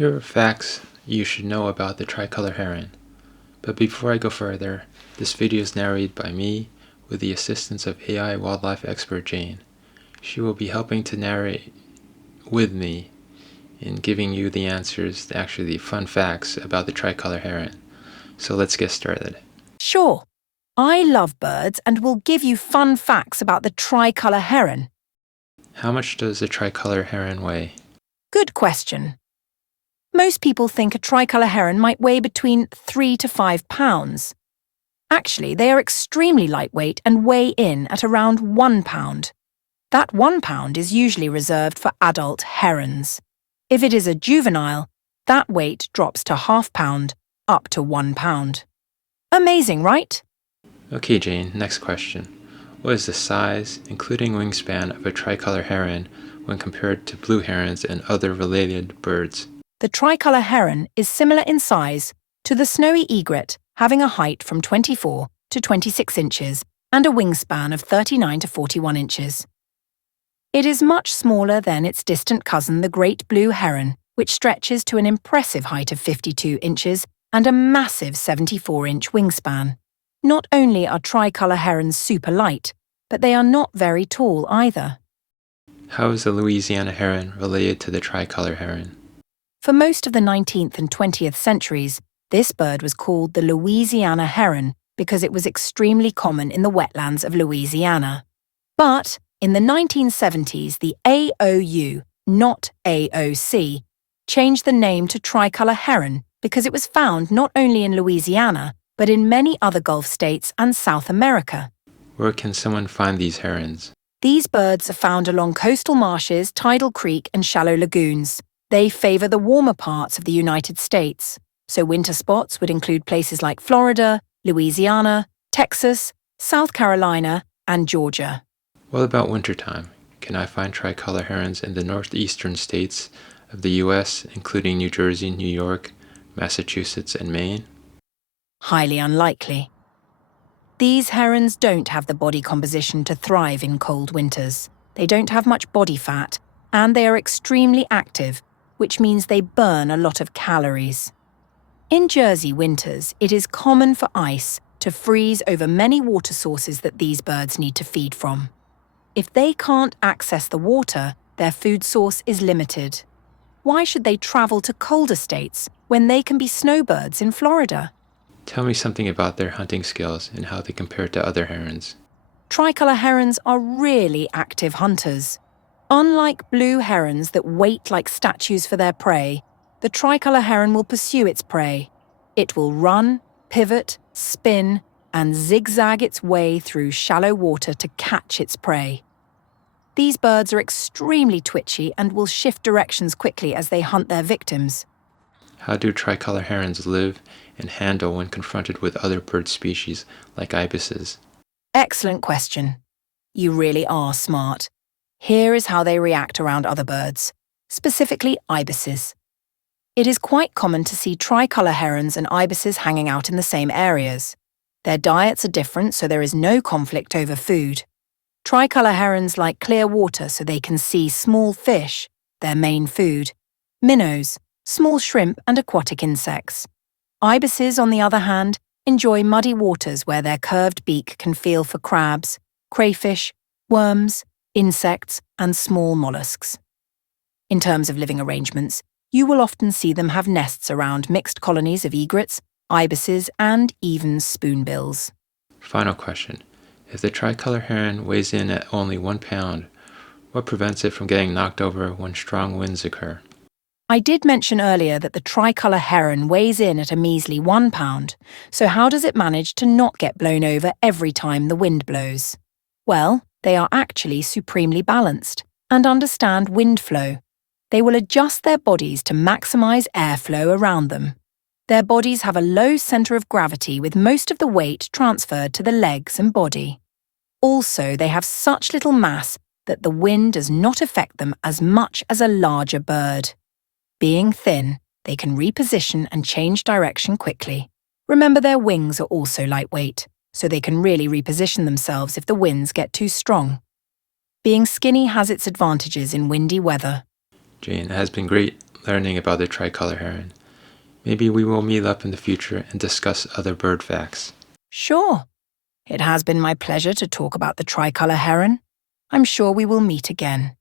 Here are facts you should know about the tricolor heron. But before I go further, this video is narrated by me with the assistance of AI wildlife expert Jane. She will be helping to narrate with me in giving you the answers, actually the fun facts about the tricolor heron. So let's get started. Sure. I love birds and will give you fun facts about the tricolor heron. How much does a tricolor heron weigh? Good question. Most people think a tricolor heron might weigh between 3 to 5 pounds. Actually, they are extremely lightweight and weigh in at around 1 pound. That 1 pound is usually reserved for adult herons. If it is a juvenile, that weight drops to ½ pound, up to 1 pound. Amazing, right? Okay, Jane, next question. What is the size, including wingspan, of a tricolor heron when compared to blue herons and other related birds? The tricolor heron is similar in size to the snowy egret, having a height from 24 to 26 inches and a wingspan of 39 to 41 inches. It is much smaller than its distant cousin, the great blue heron, which stretches to an impressive height of 52 inches and a massive 74-inch wingspan. Not only are tricolor herons super light, but they are not very tall either. How is the Louisiana heron related to the tricolor heron? For most of the 19th and 20th centuries, this bird was called the Louisiana heron because it was extremely common in the wetlands of Louisiana. But in the 1970s, the AOU, not AOC, changed the name to tricolor heron because it was found not only in Louisiana, but in many other Gulf states and South America. Where can someone find these herons? These birds are found along coastal marshes, tidal creek, and shallow lagoons. They favor the warmer parts of the United States, so winter spots would include places like Florida, Louisiana, Texas, South Carolina, and Georgia. What about wintertime? Can I find tricolor herons in the northeastern states of the U.S., including New Jersey, New York, Massachusetts, and Maine? Highly unlikely. These herons don't have the body composition to thrive in cold winters. They don't have much body fat, and they are extremely active, which means they burn a lot of calories. In Jersey winters, it is common for ice to freeze over many water sources that these birds need to feed from. If they can't access the water, their food source is limited. Why should they travel to colder states when they can be snowbirds in Florida? Tell me something about their hunting skills and how they compare to other herons. Tricolor herons are really active hunters. Unlike blue herons that wait like statues for their prey, the tricolor heron will pursue its prey. It will run, pivot, spin, and zigzag its way through shallow water to catch its prey. These birds are extremely twitchy and will shift directions quickly as they hunt their victims. How do tricolor herons live and handle when confronted with other bird species like ibises? Excellent question. You really are smart. Here is how they react around other birds, specifically ibises. It is quite common to see tricolor herons and ibises hanging out in the same areas. Their diets are different, so there is no conflict over food. Tricolor herons like clear water so they can see small fish, their main food, minnows, small shrimp, and aquatic insects. Ibises, on the other hand, enjoy muddy waters where their curved beak can feel for crabs, crayfish, worms, insects, and small mollusks. In terms of living arrangements, you will often see them have nests around mixed colonies of egrets, ibises, and even spoonbills. Final question. If the tricolor heron weighs in at only 1 pound, what prevents it from getting knocked over when strong winds occur? I did mention earlier that the tricolor heron weighs in at a measly 1 pound, so how does it manage to not get blown over every time the wind blows? Well, they are actually supremely balanced and understand wind flow. They will adjust their bodies to maximize airflow around them. Their bodies have a low center of gravity with most of the weight transferred to the legs and body. Also, they have such little mass that the wind does not affect them as much as a larger bird. Being thin, they can reposition and change direction quickly. Remember, their wings are also lightweight, so they can really reposition themselves if the winds get too strong. Being skinny has its advantages in windy weather. Jane, it has been great learning about the tricolor heron. Maybe we will meet up in the future and discuss other bird facts. Sure. It has been my pleasure to talk about the tricolor heron. I'm sure we will meet again.